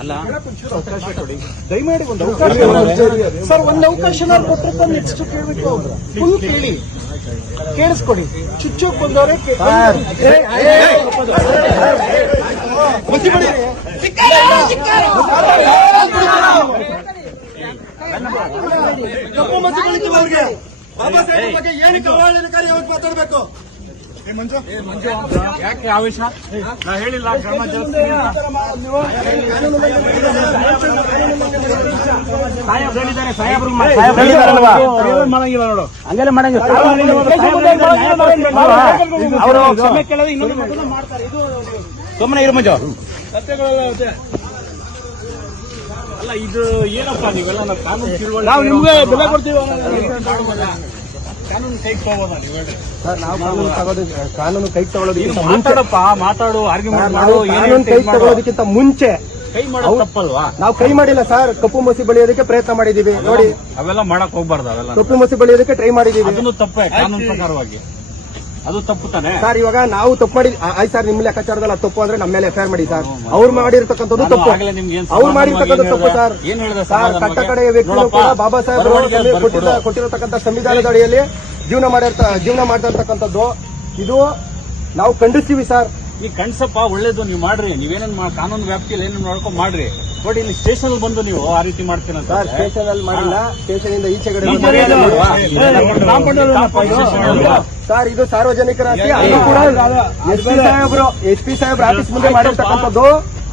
ಅಲ್ಲ ದಯಮಾಡಿ ಒಂದು ಅವಕಾಶ ಸರ್, ಒಂದು ಅವಕಾಶ ನಾವು ಕೊಟ್ಟರೆ ನೆಕ್ಸ್ಟ್ ಕೇಳಬೇಕು. ಫುಲ್ ಕೇಳಿ, ಕೇಳಿಸ್ಕೊಡಿ. ಚುಚ್ಚೋಕ್ ಬಂದವರೇ ಕಪ್ಪು ಮಚ್ಚು ಬೆಳಿತೀವಿ ಅವ್ರಿಗೆ. ಬಾಬಾ ಸಾಹೇಬ್ ಬಗ್ಗೆ ಏನಕ್ಕೆ ಅವಹೇಳನಕಾರಿ ಯಾವತ್ತು ಮಾತಾಡಬೇಕು? ಯಾಕೆ ಆವೇಶ? ನಾ ಹೇಳಿಲ್ಲ ಕ್ರಮ ಸಾಹೇಬ್ ಹೇಳಿದ್ದಾರೆ. ಸಾಹೇಬ್ರು ಮಾಡಂಗಿಲ್ಲ ನೋಡು, ಹಂಗೆಲ್ಲ ಮಾಡಂಗಿಲ್ಲ. ಅವರು ಕ್ಷಮೆ ಕೇಳೋದು ಇನ್ನೊಂದು ಮಾಡ್ತಾರೆ. ಇದು ಸುಮ್ಮನೆ ಇರು ಮಂಜು. ಅಲ್ಲ ಇದು ಏನಪ್ಪ ನೀವೆಲ್ಲ ನಾವು ಕಾನೂನು ತಿಳುವಳಿ, ನಾವು ನಿಮ್ಗೆ ಬೆಲೆ ಕೊಡ್ತೀವಿ. ಕಾನೂನು ಕೈ ತಗೋಬೋದಾ ನೀವು ಹೇಳಿ ಸರ್? ನಾವು ಕಾನೂನು ಕೈ ತಗೊಳ್ಳೋದಕ್ಕಿಂತ ಮಾತಾಡಪ್ಪ, ಮಾತಾಡು, ಆರ್ಗ್ಯುಮೆಂಟ್ ಮಾಡು. ಕಾನೂನು ಕೈ ತಗೊಳ್ಳೋದಕ್ಕಿಂತ ಮುಂಚೆ ಕೈ ಮಾಡೋದು ತಪ್ಪಲ್ವಾ? ನಾವು ಕೈ ಮಾಡಿಲ್ಲ ಸರ್. ಕಪ್ಪು ಮಸಿ ಬಳಿಯೋದಕ್ಕೆ ಪ್ರಯತ್ನ ಮಾಡಿದೀವಿ ನೋಡಿ. ಅವೆಲ್ಲ ಮಾಡಕ್ ಹೋಗ್ಬಾರ್ದು. ಅವೆಲ್ಲ ಕಪ್ಪು ಮಸಿ ಬಳಿಯೋದಕ್ಕೆ ಟ್ರೈ ಮಾಡಿದೀವಿ. ಅದನ್ನು ತಪ್ಪೇ ಕಾನೂನು ಪ್ರಕಾರವಾಗಿ, ಅದು ತಪ್ಪು ತಾನೆ ಸರ್. ಇವಾಗ ನಾವು ತಪ್ಪು ಮಾಡಿ ಆಯ್ತು ಸರ್, ನಿಮ್ಮ ಲೆಕ್ಕಾಚಾರದಲ್ಲಿ ತಪ್ಪು ಅಂದ್ರೆ ನಮ್ಮ ಮೇಲೆ ಎಫ್ಐಆರ್ ಮಾಡಿ ಸರ್. ಅವ್ರು ಮಾಡಿರ್ತಕ್ಕಂಥದ್ದು ತಪ್ಪು, ಅವ್ರು ಮಾಡಿರ್ತಕ್ಕಂಥದ್ದು ತಪ್ಪು ಸರ್. ಏನ್ ಹೇಳಿದೆ ಸರ್? ಕಟ್ಟ ಕಡೆಯ ವ್ಯಕ್ತಿಗಳು ಕೂಡ ಬಾಬಾ ಸಾಹೇಬ್ ಕೊಟ್ಟಿರತಕ್ಕಂಥ ಸಂವಿಧಾನದ ಅಡಿಯಲ್ಲಿ ಜೀವನ ಮಾಡ್ತಿರ್ತಕ್ಕಂಥದ್ದು ಇದು ನಾವು ಖಂಡಿಸ್ತೀವಿ ಸರ್. ಈ ಕಣ್ಸಪ್ಪ ಒಳ್ಳೇದು, ನೀವು ಮಾಡ್ರಿ. ನೀವೇನೇನ್ ಕಾನೂನು ವ್ಯಾಪ್ತಿಯಲ್ಲಿ ಏನೇನು ನೋಡ್ಕೊಂಡು ಮಾಡ್ರಿ. ಬಟ್ ಇಲ್ಲಿ ಸ್ಟೇಷನ್ ಬಂದು ನೀವು ಆ ರೀತಿ ಮಾಡ್ತೀರ ಸರ್. ಸ್ಟೇಷನ್ ಅಲ್ಲಿ ಮಾಡಿಲ್ಲ, ಸ್ಟೇಷನ್ ಇಂದ ಈಚೆಗಡೆ ಸರ್. ಇದು ಸಾರ್ವಜನಿಕರ ಆಸ್ತಿ. ಅದು ಕೂಡ ಎಸ್ ಪಿ ಸಾಹೇಬ್ರ ಆಫೀಸ್ ಮುಂದೆ ಮಾಡಿರ್ತಕ್ಕಂಥದ್ದು.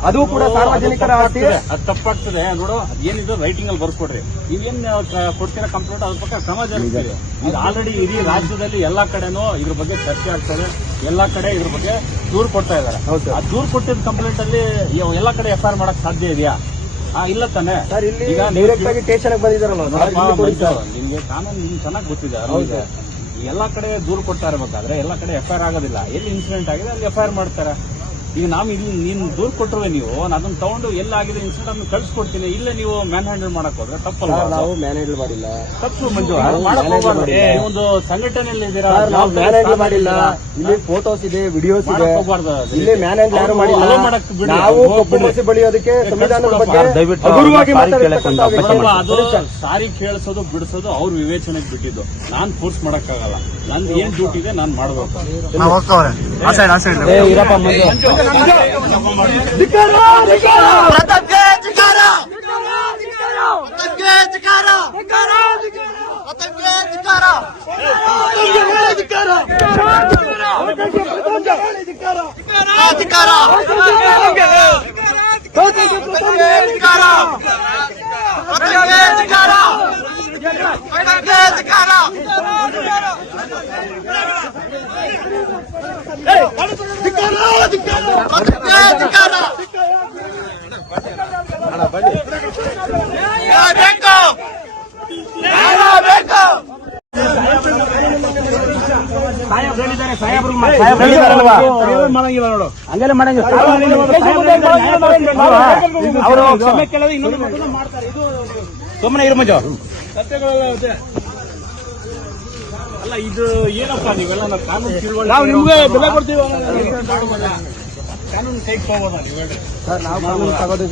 ಅದು ಕೂಡ ಸಾರ್ವಜನಿಕರ ಆಸ್ತಿ. ಅದು ತಪ್ಪಾಗ್ತದೆ ನೋಡು. ಏನಿದು ರೈಟಿಂಗ್ ಅಲ್ಲಿ ಬರ್ಕೊಡ್ರಿ. ನೀವೇನ್ ಕೊಡ್ತೀರಾ ಕಂಪ್ಲೇಂಟ್, ಅದ್ರ ಪಕ್ಕ ಕ್ರಮ ಜರುಗಿಸ್ತೀರಿ. ಇದು ಆಲ್ರೆಡಿ ಇಡೀ ರಾಜ್ಯದಲ್ಲಿ ಎಲ್ಲಾ ಕಡೆನೂ ಇದ್ರ ಬಗ್ಗೆ ಚರ್ಚೆ ಆಗ್ತದೆ. ಎಲ್ಲಾ ಕಡೆ ಇದ್ರ ಬಗ್ಗೆ ದೂರು ಕೊಡ್ತಾ ಇದಾರೆ. ಆ ದೂರು ಕೊಟ್ಟಿದ್ದ ಕಂಪ್ಲೇಂಟ್ ಅಲ್ಲಿ ಎಲ್ಲಾ ಕಡೆ ಎಫ್ಐಆರ್ ಮಾಡಕ್ ಸಾಧ್ಯ ಇದೆಯಾ? ಇಲ್ಲ ತಾನೆ ಸರ್. ಇಲ್ಲಿ ಡೈರೆಕ್ಟ್ ಆಗಿ ಸ್ಟೇಷನ್ ಬಂದಿದ್ದಾರಲ್ಲ, ನಿಮ್ಗೆ ಕಾನೂನು ನಿಮ್ಗೆ ಚೆನ್ನಾಗಿ ಗೊತ್ತಿದೆ. ಎಲ್ಲಾ ಕಡೆ ದೂರು ಕೊಡ್ತಾ ಇರಬೇಕಾದ್ರೆ ಎಲ್ಲಾ ಕಡೆ ಎಫ್ಐಆರ್ ಆಗೋದಿಲ್ಲ. ಎಲ್ಲಿ ಇನ್ಸಿಡೆಂಟ್ ಆಗಿದೆ ಅಲ್ಲಿ ಎಫ್ಐಆರ್ ಮಾಡ್ತಾರೆ. ಈಗ ನಾವು ಇಲ್ಲಿ ನೀನು ದೂರು ಕೊಟ್ಟರುವೆ ನೀವು ಅದನ್ನ ತಗೊಂಡು ಎಲ್ಲಾಗಿದೆ ಇನ್ಸಿಡೆಂಟ್ ಅನ್ನು ಕಳ್ಸಿಕೊಡ್ತೀನಿ. ಇಲ್ಲೇ ನೀವು ಮ್ಯಾನ್ ಹ್ಯಾಂಡಲ್ ಮಾಡಕ್ ಹೋದ್ರೆ ತಪ್ಪಲ್ಲ. ನಾವು ಮ್ಯಾನ್ ಹ್ಯಾಂಡಲ್ ಮಾಡಿಲ್ಲ. ತಪ್ಪು ಮಂಜು, ಮಾಡಕ್ ಹೋಗ್ಬಾರ್ದು. ಒಂದು ಸಂಘಟನೆಯಲ್ಲಿ ಇದ್ದೀರಾ, ನಾವು ಮ್ಯಾನ್ ಹ್ಯಾಂಡಲ್ ಮಾಡಿಲ್ಲ. ಇಲ್ಲಿ ಫೋಟೋಸ್ ಇದೆ, ವಿಡಿಯೋಸ್ ಇದೆ. ಇಲ್ಲಿ ಮ್ಯಾನ್ ಹ್ಯಾಂಡಲ್ ಯಾರು ಮಾಡಿಲ್ಲ. ನಾವು ಕಪ್ಪು ಮಸಿ ಬಳಿಯೋದಕ್ಕೆ ಸಂವಿಧಾನದ ಬಗ್ಗೆ ಹಗುರವಾಗಿ ಅದು ಸಾರಿ ಕೇಳಿಸೋದು ಬಿಡಿಸೋದು ಅವ್ರ ವಿವೇಚನೆಗೆ ಬಿಟ್ಟಿದ್ದು. ನಾನ್ ಫೋರ್ಸ್ ಮಾಡಕ್ಕಾಗಲ್ಲ. ನಂದು ಏನ್ ಡ್ಯೂಟಿ ಇದೆ ನಾನ್ ಮಾಡ್ಬೇಕು. ಸಾಹೇಬ್ ಹೇಳಿದ್ದಾರೆ. ಸಾಹೇಬ್ರು ಮಾಡಂಗಿಲ್ಲ ನೋಡು, ಹಂಗೆಲ್ಲ ಮಾಡಂಗಿಲ್ಲ. ಅವರು ಕ್ಷಮೆ ಕೇಳೋದು ಇನ್ನೊಂದು ಮಾಡ್ತಾರೆ. ಇದು ಸುಮ್ಮನೆ ಇರು ಮಂಜು. ಅಲ್ಲ ಇದು ಏನಪ್ಪ ನೀವೆಲ್ಲ ನಾವು ಕಾನೂನು ತಿಳುವಳಿ, ನಾವು ನಿಮ್ಗೆ ಬೆಲೆ ಕೊಡ್ತೀವಿ. ಕಾನೂನು ಕೈ ತಗೋಬೋದಾ ನೀವು ಹೇಳಿ ಸರ್? ನಾವು ಕಾನೂನು ತಗೋದು